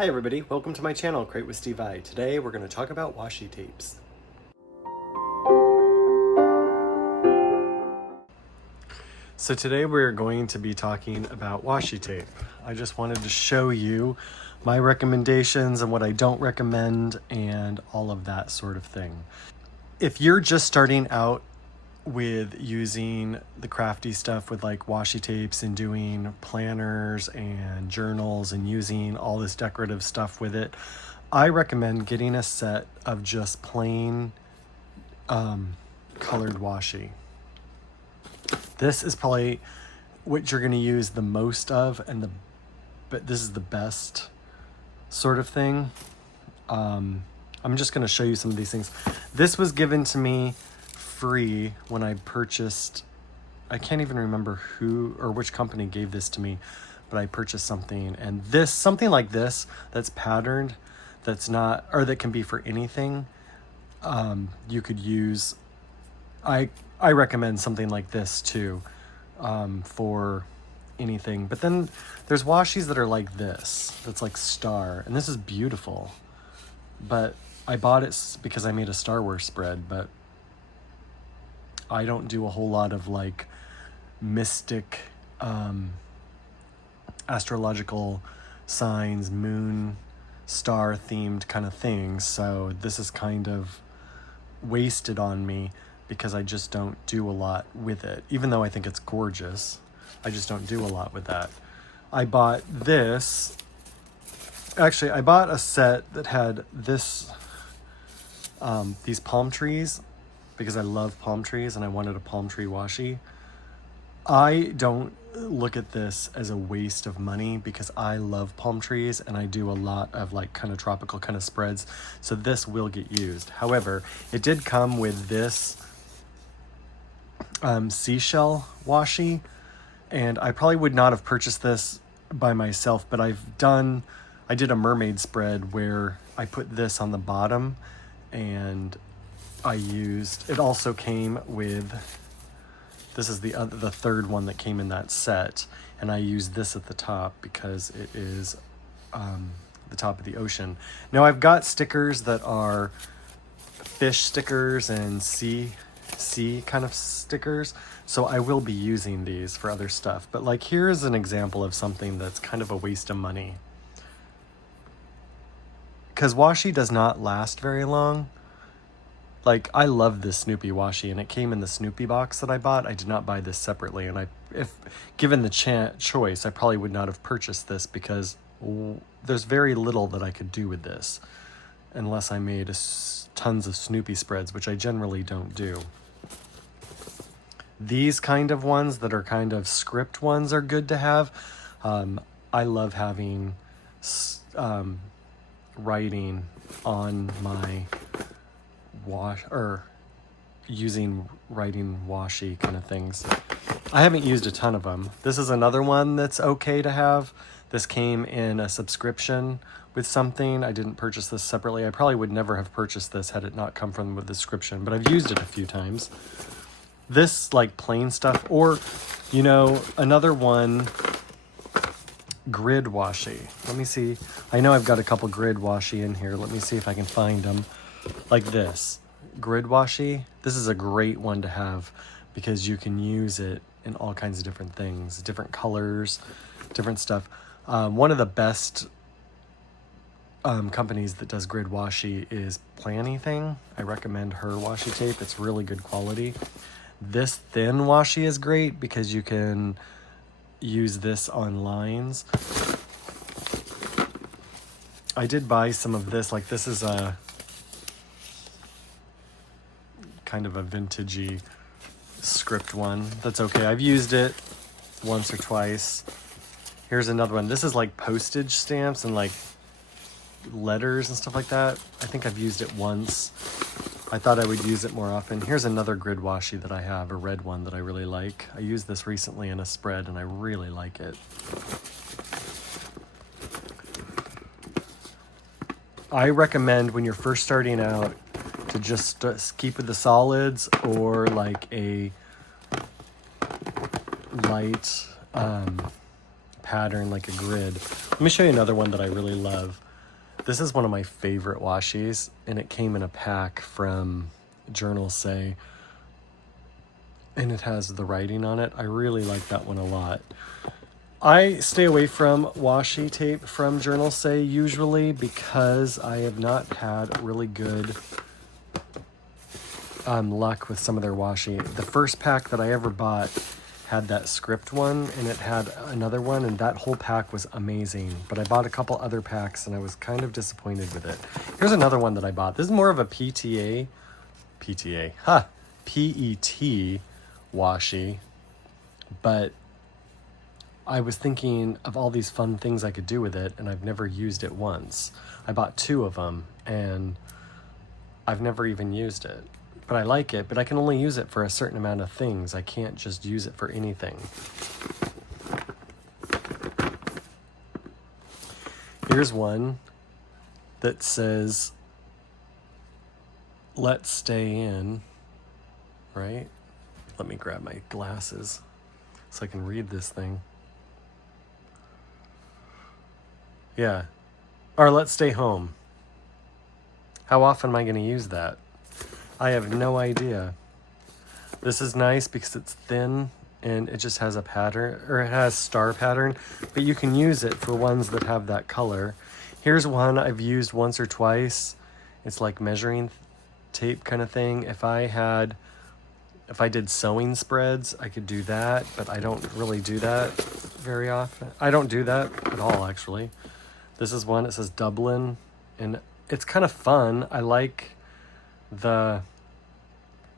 Hi everybody, welcome to my channel, Crate with Steve I. Today we're going to talk about washi tapes. So today we're going to be talking about washi tape. I just wanted to show you my recommendations and what I don't recommend and all of that sort of thing. If you're just starting out with using the crafty stuff with like washi tapes and doing planners and journals and using all this decorative stuff with it, I recommend getting a set of just plain colored washi. This is probably what you're going to use the most of, but this is the best sort of thing. I'm just going to show you some of these things. This was given to me free when I purchased, I can't even remember who or which company gave this to me, but I purchased something, and something like this that's patterned, that's not, or that can be for anything, you could use. I recommend something like this too, for anything. But then there's washis that are like this, that's like star, and this is beautiful, but I bought it because I made a Star Wars spread, but I don't do a whole lot of like mystic, astrological signs, moon, star themed kind of things. So this is kind of wasted on me because I just don't do a lot with it. Even though I think it's gorgeous, I just don't do a lot with that. I bought this. Actually, I bought a set that had this, these palm trees, because I love palm trees and I wanted a palm tree washi. I don't look at this as a waste of money because I love palm trees and I do a lot of like kind of tropical kind of spreads. So this will get used. However, it did come with this seashell washi, and I probably would not have purchased this by myself, but I did a mermaid spread where I put this on the bottom, and it also came with, this is the third one that came in that set, and I used this at the top because it is the top of the ocean. Now I've got stickers that are fish stickers and sea kind of stickers, so I will be using these for other stuff. But like, here's an example of something that's kind of a waste of money, because washi does not last very long. Like, I love this Snoopy washi, and it came in the Snoopy box that I bought. I did not buy this separately, and if given the choice, I probably would not have purchased this because there's very little that I could do with this unless I made tons of Snoopy spreads, which I generally don't do. These kind of ones that are kind of script ones are good to have. I love having writing on my using writing washi kind of things. I haven't used a ton of them. This is another one that's okay to have. This came in a subscription with something. I didn't purchase this separately. I probably would never have purchased this had it not come from the subscription, but I've used it a few times. This like plain stuff, or another one, grid washi. Let me see. I know I've got a couple grid washi in here. Let me see if I can find them. Like this grid washi. This is a great one to have because you can use it in all kinds of different things, different colors, different stuff. One of the best companies that does grid washi is Plannything. I recommend her washi tape. It's really good quality. This thin washi is great because you can use this on lines. I did buy some of this. Like, this is a kind of a vintagey script one. That's okay. I've used it once or twice. Here's another one. This is like postage stamps and like letters and stuff like that. I think I've used it once. I thought I would use it more often. Here's another grid washi that I have, a red one that I really like. I used this recently in a spread and I really like it. I recommend when you're first starting out to just keep with the solids or like a light pattern like a grid. Let me show you another one that I really love. This is one of my favorite washis, and it came in a pack from Journal Say, and it has the writing on it. I really like that one a lot. I stay away from washi tape from Journal Say usually because I have not had really good luck with some of their washi. The first pack that I ever bought had that script one, and it had another one, and that whole pack was amazing. But I bought a couple other packs, and I was kind of disappointed with it. Here's another one that I bought. This is more of a PET washi, but I was thinking of all these fun things I could do with it, and I've never used it once. I bought 2 of them, and I've never even used it. But I like it, but I can only use it for a certain amount of things. I can't just use it for anything. Here's one that says, "Let's stay in," right? Let me grab my glasses so I can read this thing. Yeah. Or "Let's stay home." How often am I going to use that? I have no idea. This is nice because it's thin and it just has a pattern, or it has star pattern, but you can use it for ones that have that color. Here's one I've used once or twice. It's like measuring tape kind of thing. If I did sewing spreads, I could do that, but I don't really do that very often. I don't do that at all, actually. This is one, it says Dublin, and it's kind of fun. I like the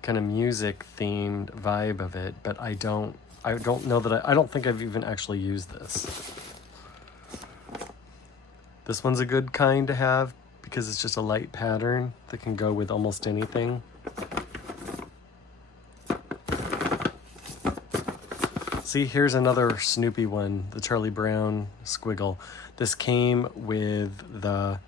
kind of music themed vibe of it, but I don't know that I don't think I've even actually used this. This one's a good kind to have because it's just a light pattern that can go with almost anything. See, here's another Snoopy one, the Charlie Brown squiggle. This came with the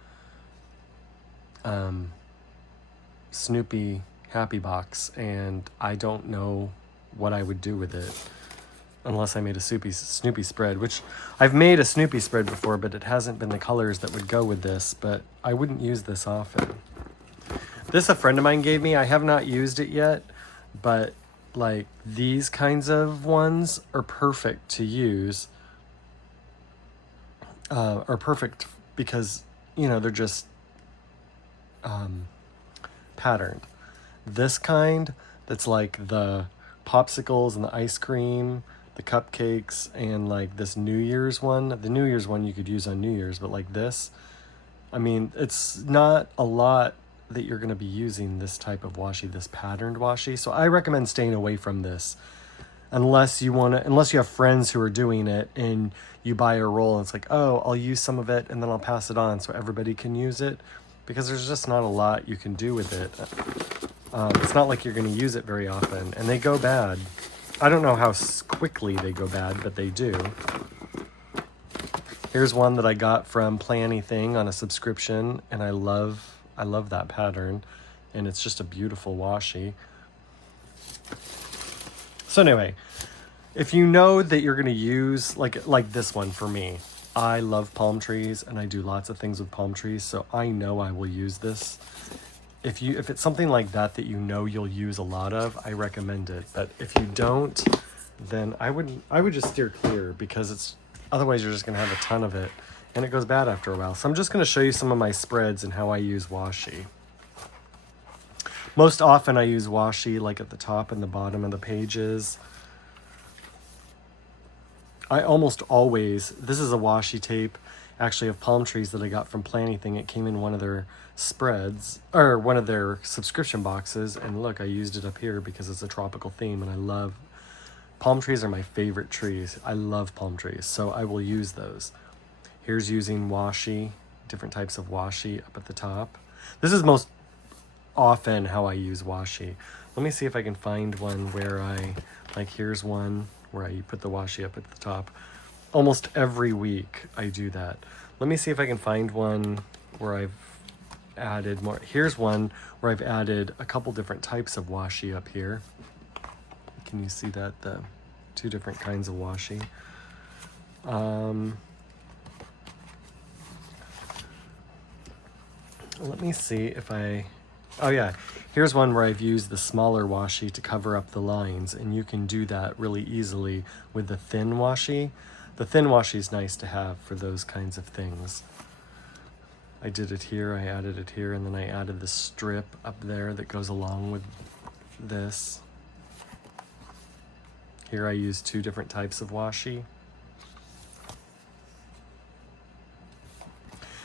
Snoopy Happy Box, and I don't know what I would do with it unless I made a Snoopy spread, which I've made a Snoopy spread before, but it hasn't been the colors that would go with this, but I wouldn't use this often. This a friend of mine gave me. I have not used it yet, but like these kinds of ones are perfect to use, are perfect because, you know, they're just patterned. This kind that's like the popsicles and the ice cream, the cupcakes, and like this New Year's one. The New Year's one you could use on New Year's, but like this, I mean, it's not a lot that you're going to be using this type of washi, this patterned washi. So I recommend staying away from this unless you have friends who are doing it and you buy a roll and it's like, oh, I'll use some of it and then I'll pass it on so everybody can use it, because there's just not a lot you can do with it. It's not like you're going to use it very often, and they go bad. I don't know how quickly they go bad, but they do. Here's one that I got from Play Anything on a subscription, and I love that pattern, and it's just a beautiful washi. So anyway, if you know that you're going to use, like this one for me, I love palm trees, and I do lots of things with palm trees, so I know I will use this. If it's something like that you know you'll use a lot of, I recommend it. But if you don't, then I would just steer clear, because otherwise you're just gonna have a ton of it and it goes bad after a while. So I'm just gonna show you some of my spreads and how I use washi. Most often I use washi like at the top and the bottom of the pages. I almost always, this is a washi tape actually of palm trees that I got from Play Anything. It came in one of their spreads, or one of their subscription boxes, and look, I used it up here because it's a tropical theme, and I love palm trees. Are my favorite trees. I love palm trees, so I will use those. Here's using washi, different types of washi up at the top. This is most often how I use washi. Let me see if I can find one where here's one where I put the washi up at the top. Almost every week I do that. Let me see if I can find one where I've added more. Here's one where I've added a couple different types of washi up here. Can you see that? The 2 different kinds of washi. let me see if oh yeah, here's one where I've used the smaller washi to cover up the lines, and you can do that really easily with the thin washi. The thin washi is nice to have for those kinds of things. I did it here, I added it here, and then I added the strip up there that goes along with this. Here I use 2 different types of washi.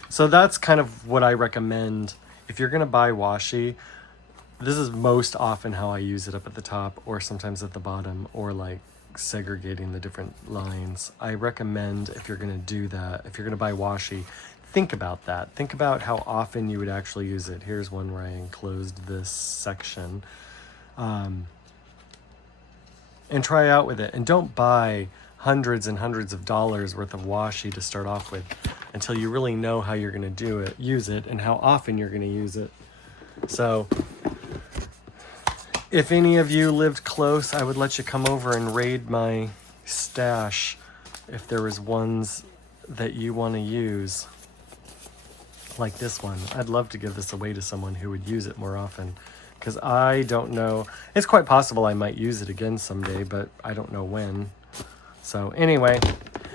So that's kind of what I recommend. If you're gonna buy washi, this is most often how I use it, up at the top or sometimes at the bottom, or like segregating the different lines. I recommend, if you're gonna do that, if you're gonna buy washi, think about that. Think about how often you would actually use it. Here's one where I enclosed this section. And try out with it. And don't buy hundreds and hundreds of dollars worth of washi to start off with until you really know how you're going to use it, and how often you're going to use it. So if any of you lived close, I would let you come over and raid my stash if there was ones that you want to use, like this one. I'd love to give this away to someone who would use it more often, because I don't know. It's quite possible I might use it again someday, but I don't know when. So anyway,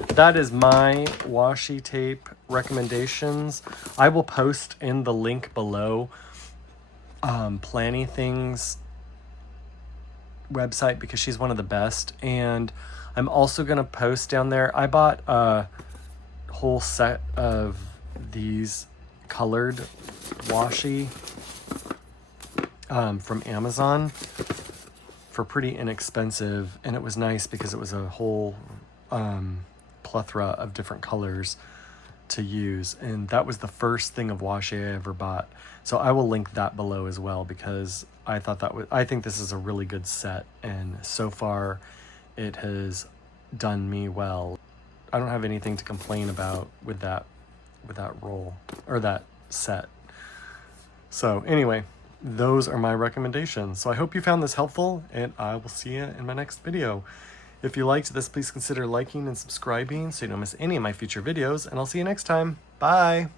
that is my washi tape recommendations. I will post in the link below Planny Things website, because she's one of the best. And I'm also going to post down there. I bought a whole set of these colored washi from Amazon for pretty inexpensive, and it was nice because it was a whole plethora of different colors to use, and that was the first thing of washi I ever bought. So I will link that below as well, because I think this is a really good set, and so far it has done me well. I don't have anything to complain about with that roll or that set. So anyway, those are my recommendations. So I hope you found this helpful, and I will see you in my next video. If you liked this, please consider liking and subscribing so you don't miss any of my future videos, and I'll see you next time. Bye!